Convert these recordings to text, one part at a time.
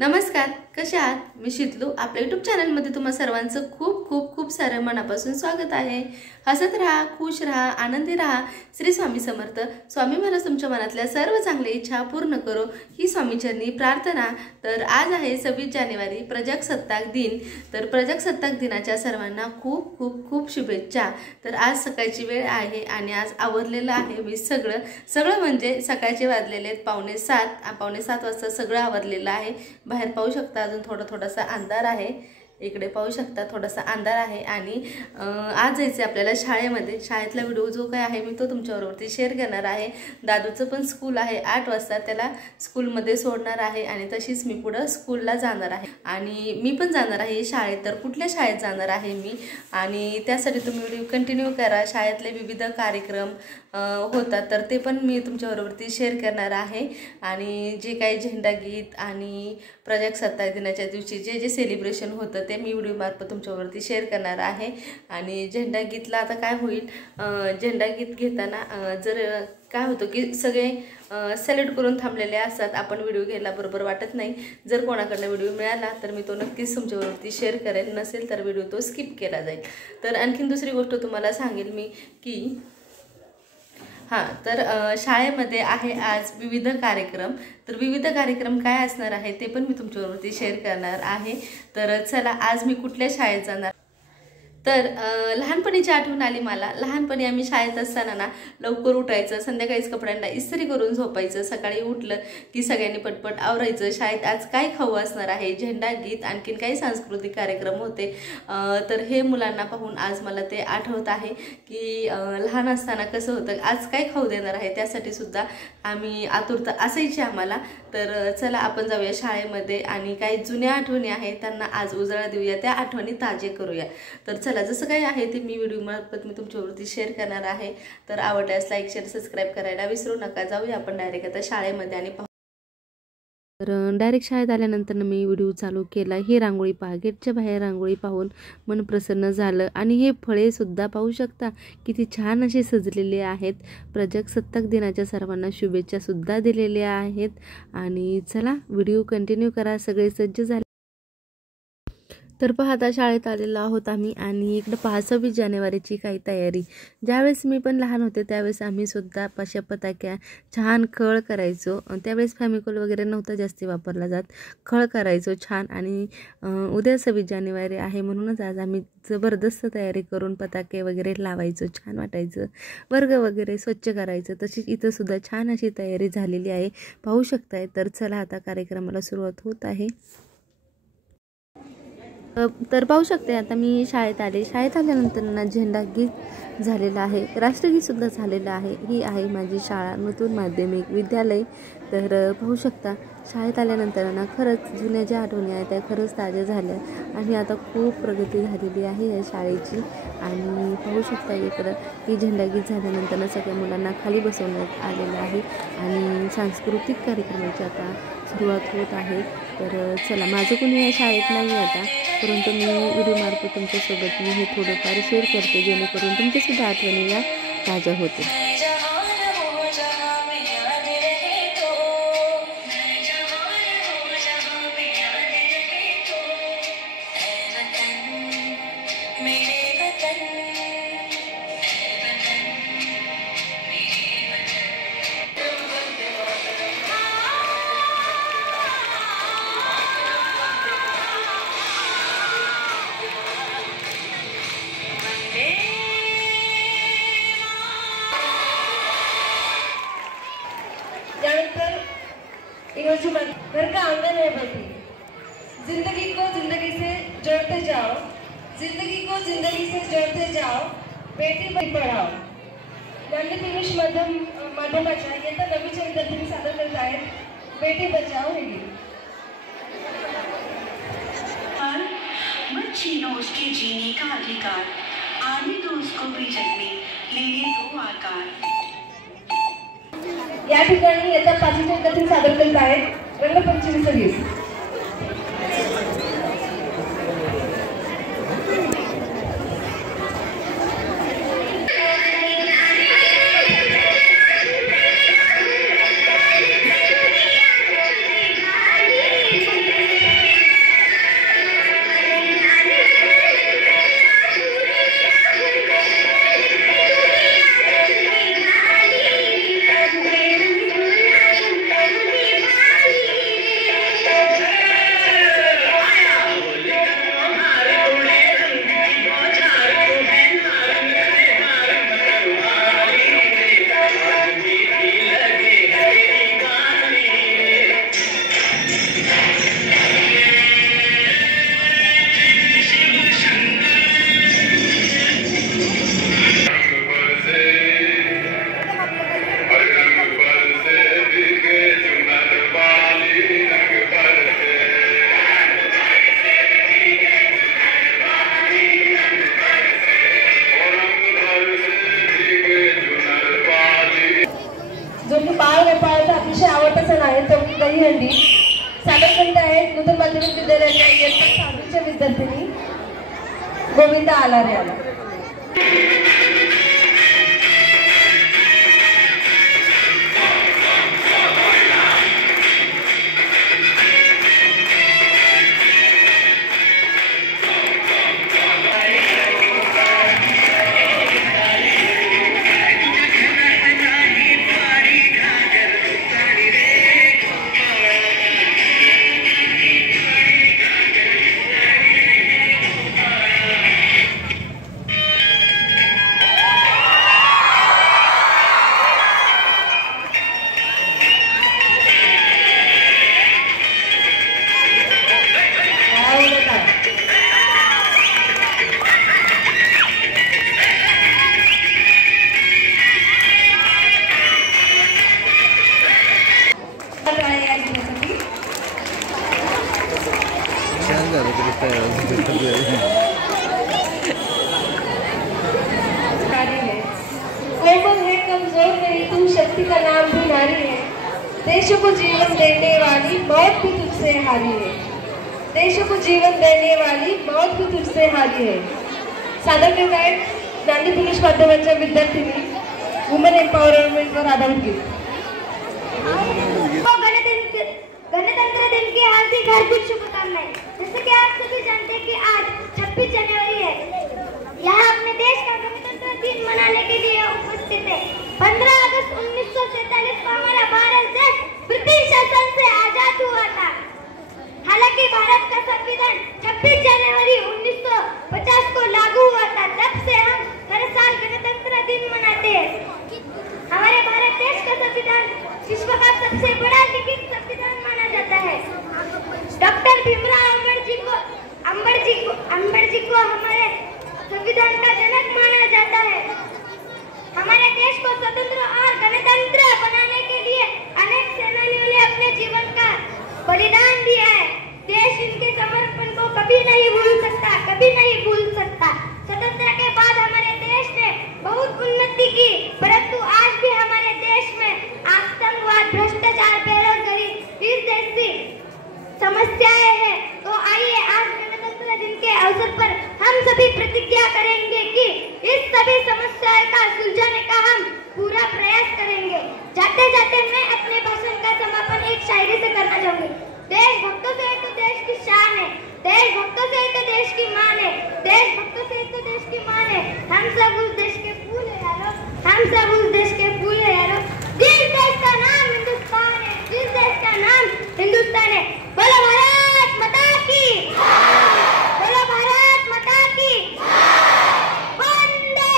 नमस्कार, कसे आहात? मी शीतलू. आपल्या यूट्यूब चॅनलमध्ये तुम्हा सर्वांचं खूप खूप खूप सारं मनापासून स्वागत आहे. हसत राहा, खुश राहा, आनंदी राहा. श्री स्वामी समर्थ. स्वामी महाराज तुमच्या मनातल्या सर्व चांगल्या इच्छा पूर्ण करो ही स्वामीचरणी प्रार्थना. तर आज आहे 26 जानेवारी, प्रजासत्ताक दिन. तर प्रजासत्ताक दिनाच्या सर्वांना खूप खूप खूप शुभेच्छा. तर आज सकाळची वेळ आहे आणि आज आवरलेलं आहे मी सगळं म्हणजे सकाळचे वाजलेले आहेत 6:45 वाजता सगळं आवरलेलं आहे. बाहेर पाहू शकता अजून थोडासा अंधार आहे. इकडे पाहू शकता थोडासा अंधार आहे आणि आज जायचं आपल्याला शाळेमध्ये. शाळेतला व्हिडिओ जो काय आहे मी तो तुमच्याबरोबर शेअर करणार आहे. दादूचं पण स्कूल आहे 8 वाजता, त्याला स्कूलमध्ये सोडणार आहे आणि तशीच मी पुढं स्कूलला जाणार आहे आणि मी पण जाणार आहे शाळेत. तर कुठल्या शाळेत जाणार आहे मी आणि त्यासाठी तुम्ही व्हिडिओ कंटिन्यू करा. शाळेतले विविध कार्यक्रम होतात तर ते पण मी तुमच्याबरोबर शेअर करणार आहे आणि जे काही झेंडा गीत आणि प्रजासत्ताक दिनाच्या दिवशी जे सेलिब्रेशन होतं ते मी व्हिडिओ मार्फत तुमच्यावरती शेअर करणार आहे. आणि झेंडा गीतला आता काय होईल, झेंडा गीत घेताना जर काय होतं की सगळे सेलेक्ट करून थांबलेले असतात, आपण व्हिडिओ घ्यायला बरोबर वाटत नाही. जर कोणाकडनं व्हिडिओ मिळाला तर मी तो नक्कीच तुमच्यावरती शेअर करेल, नसेल तर व्हिडिओ तो स्किप केला जाईल. तर आणखीन दुसरी गोष्ट तुम्हाला सांगेल मी की तर शाळेमध्ये आहे आज विविध कार्यक्रम. तर विविध कार्यक्रम काय असणार आहे ते पण मी तुमच्यावरती शेअर करणार आहे. तर चला, आज मी कुठल्या शाळेत जाणार. तर लहानपणीची आठवण आली मला. लहानपणी आम्ही शाळेत असताना ना लवकर उठायचं, संध्याकाळीच कपड्यांना इस्त्री करून झोपायचं. सकाळी उठलं की सगळ्यांनी पटपट आवरायचं. शाळेत आज काय खाऊ असणार आहे, झेंडा गीत, आणखीन काही सांस्कृतिक कार्यक्रम होते. तर हे मुलांना पाहून आज मला ते आठवत आहे की लहान असताना कसं होतं, आज काय खाऊ देणार आहे, त्यासाठी सुद्धा आम्ही आतुरता असायची आम्हाला. तर चला आपण जाऊया शाळेमध्ये आणि काही जुन्या आठवणी आहेत त्यांना आज उजाळा देऊया, त्या आठवणी ताजे करूया. तर चला, जसं काही आहे ते मी व्हिडिओ मार्फत मी तुमच्यावरती शेअर करणार आहे. तर आवडल्यास लाईक शेअर सबस्क्राईब करायला विसरू नका. जाऊया आपण डायरेक्ट आता शाळेमध्ये आणि तर डायरेक्ट शाळेत आल्यानंतर मी व्हिडिओ चालू केला. ही रांगोळी पहा, गेटच्या बाहेर रांगोळी पाहून मन प्रसन्न झालं. आणि हे फळे सुद्धा पाहू शकता किती छान असे सजलेले आहेत. प्रजासत्ताक दिनाच्या सर्वांना शुभेच्छा सुद्धा दिलेल्या आहेत. आणि चला व्हिडिओ कंटिन्यू करा. सगळे सज्ज झाले तर पहा, आता शाळेत आलेलो आहोत आम्ही आणि इकडं पहा 26 जानेवारीची काही तयारी. ज्यावेळेस मी पण लहान होते त्यावेळेस आम्ही सुद्धा पाशा पताक्या छान खळ करायचो. त्यावेळेस फेमिकॉल वगैरे नव्हता जास्ती वापरला जात. खळ करायचो छान. आणि उद्या 26 जानेवारी आहे म्हणूनच आज आम्ही जबरदस्त तयारी करून पताके वगैरे लावायचो. छान वाटायचं. वर्ग वगैरे स्वच्छ करायचं. तशीच इथं सुद्धा छान अशी तयारी झालेली आहे, पाहू शकताय. तर चला आता कार्यक्रमाला सुरुवात होत आहे. तर पाहू शकते आता मी शाळेत आले. शाळेत आल्यानंतर ना झेंडा गीत झालेला आहे, राष्ट्रगीतसुद्धा झालेलं आहे. ही आहे माझी शाळा, नूतन माध्यमिक विद्यालय. तर पाहू शकता शाळेत आल्यानंतर ना खरंच जुन्या ज्या आठवणी आहेत त्या खरंच ताज्या झाल्या आणि आता खूप प्रगती झालेली आहे या शाळेची. आणि पाहू शकता इकडं की झेंडा गीत झाल्यानंतर ना सगळ्या मुलांना खाली बसवण्यात आलेलं आहे आणि सांस्कृतिक कार्यक्रमाची आता सुरुवात होत आहे. तर चला, माझं कोणी या शाळेत नाही आता, परंतु मी व्हिडिओमार्फत तुमच्यासोबत मी हे थोडंफार शेअर करते जेणेकरून तुमच्यासुद्धा आठवणी या ताज्या होतील. घर का आंगन है बसी, जिंदगी को जिंदगी से जोड़ते जाओ, जिंदगी को जिंदगी से जोड़ते जाओ, बेटी पढाओ. ज्ञानदीप इंग्लिश माध्यमाच्या इयत्ता 9च्या विद्यार्थ्यांनी सादर करत आहेत बेटी बचाओ हे गीत. मत छीनो उसके जीने का अधिकार, आने दो उसको भी जन्मे, लेने दो आकार. या ठिकाणी इयत्ता 5च्या विद्यार्थ्यांनी सादर करत आहेत रंगपंचमीचं गीत. विद्यार्थिनी गोविंदा आलारे आला. कोमल है कमजोर नहीं तू शक्ति का नाम भी नारी है. देश को जीवन देने वाली मौत भी तुझसे हारी है. देश को जीवन देने वाली मौत भी तुझसे हारी है. सादर करत आहेत नांदेड इंग्लिश माध्यमाच्या विद्यार्थिनी वुमेन एम्पावरमेंटवर आधारित गीत. गणतंत्र दिन की हार्दिक हार्दिक शुभकामनाएं. जैसे कि आप सभी जानते हैं कि आज 26 जनवरी है. यहाँ अपने देश का गणतंत्र दिन मनाने के लिए उपस्थित है. 15 अगस्त 1947 को हमारा भारत देश ब्रिटिश शासन से आजाद हुआ था. हालांकि भारत का संविधान 26 जनवरी 1950 को लागू हुआ था. तब से हम हर साल गणतंत्र दिन मनाते हैं. हमारे भारत देश का संविधान विश्व का सबसे बड़ा लिखित संविधान माना जाता है. डॉक्टर भीमराव अम्बेडकर को हमारे संविधान का जनक माना जाता है. हमारे देश को स्वतंत्र और गणतंत्र बनाने के लिए अनेक सेनानियों ने अपने जीवन का बलिदान दिया है. देश इनके समर्पण को कभी नहीं भूल सकता, कभी नहीं भूल सकता. स्वतंत्रता के बाद हमारे देश ने बहुत उन्नति की, परंतु आज भी हमारे देश में आतंकवाद, भ्रष्टाचार, बेरोजगारी इस जैसी समस्याएं हैं. तो आइए आज गणतंत्र दिन के अवसर पर हम सभी प्रतिज्ञा करेंगे कि इस सभी समस्याओं का सुलझाने का हम पूरा प्रयास करेंगे. जाते जाते मैं अपने भाषण का समापन एक शायरी से करना चाहूंगी. देशभक्तों से तो देश की शान है, देशभक्तों से तो देश की मान है, देशभक्तों से तो देश की मान है. हम सब उस देश के फूल है यारो, हम सब उस देश के फूल है यारो. जिस देश का नाम हिंदुस्तान है, जिस देश का नाम हिंदुस्तान है. बोलो भारत माता की, बोलो भारत माता की. वंदे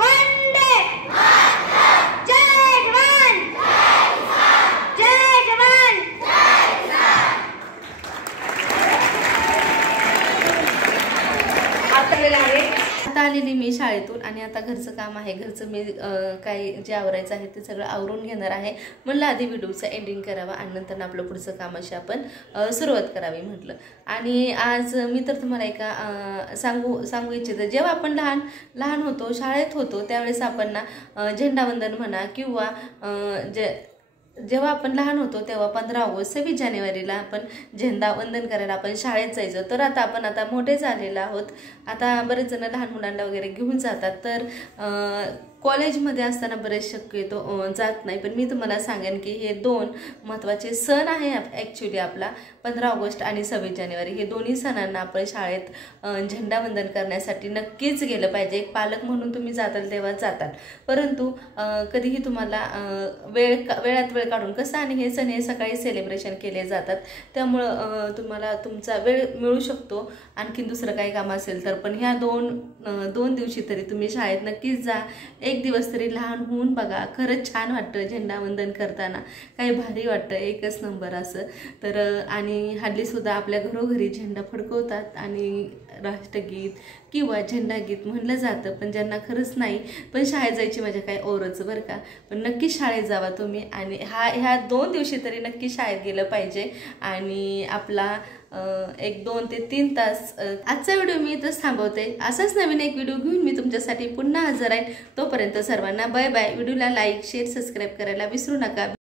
वंदे जय जवान, जय जवान. आता आलेली मी शाळेतून आणि आता घरचं काम आहे. घरचं मी काही जे आवरायचं आहे ते सगळं आवरून घेणार आहे. म्हणलं आधी व्हिडिओचं एंडिंग करावं आणि नंतर आपलं पुढचं काम अशी आपण सुरुवात करावी म्हटलं. आणि आज मी तर तुम्हाला एका सांगू इच्छिते. जेव्हा आपण लहान होतो, शाळेत होतो, त्यावेळेस आपण ना झेंडावंदन म्हणा किंवा जेव्हा आपण लहान होतो तेव्हा 15 ऑगस्ट 26 जानेवारीला आपण झेंडावंदन करायला आपण शाळेत जायचो. तर आता मोठे झालेलो आहोत. आता बरेच जण लहान मुलांना वगैरे घेऊन जातात. तर कॉलेजमध्ये असताना बरेच शक्यतो जात नाही. पण मी तुम्हाला सांगेन की हे दोन महत्त्वाचे सण आहे ॲक्च्युली आपला 15 ऑगस्ट आणि 26 जानेवारी. हे दोन्ही सणांना आपण शाळेत झेंडावंदन करण्यासाठी नक्कीच गेलं पाहिजे. एक पालक म्हणून तुम्ही जाताल तेव्हा जातात, परंतु कधीही तुम्हाला वेळात वेळ काढून कसं आणि हे सण हे सकाळी सेलिब्रेशन केले जातात, त्यामुळं तुम्हाला तुमचा वेळ मिळू शकतो. आणखीन दुसरं काही काम असेल तर पण ह्या दोन दिवशी तरी तुम्ही शाळेत नक्कीच जा. एक दिवस तरी लहान होऊन बघा. खरंच छान वाटतं झेंडावंदन करताना, काही भारी वाटतं, एकच नंबर असं. तर आणि हल्लीसुद्धा आपल्या घरोघरी झेंडा फडकवतात आणि राष्ट्रगीत किंवा झेंडागीत म्हणलं जातं. पण ज्यांना खरंच नाही पण शाळेत जायची मजा काय औरच बरं का. पण नक्की शाळेत जावा तुम्ही आणि ह्या 2 दिवशी तरी नक्की शाळेत गेलं पाहिजे. आणि आपला 1, 2 ते 3 तास आजचा व्हिडिओ मी इथंच थांबवते. असाच नवीन एक व्हिडिओ घेऊन मी तुमच्यासाठी पुन्हा हजर आहे. तोपर्यंत सर्वांना बाय बाय. व्हिडिओला लाईक, शेअर, सबस्क्राईब करायला विसरू नका.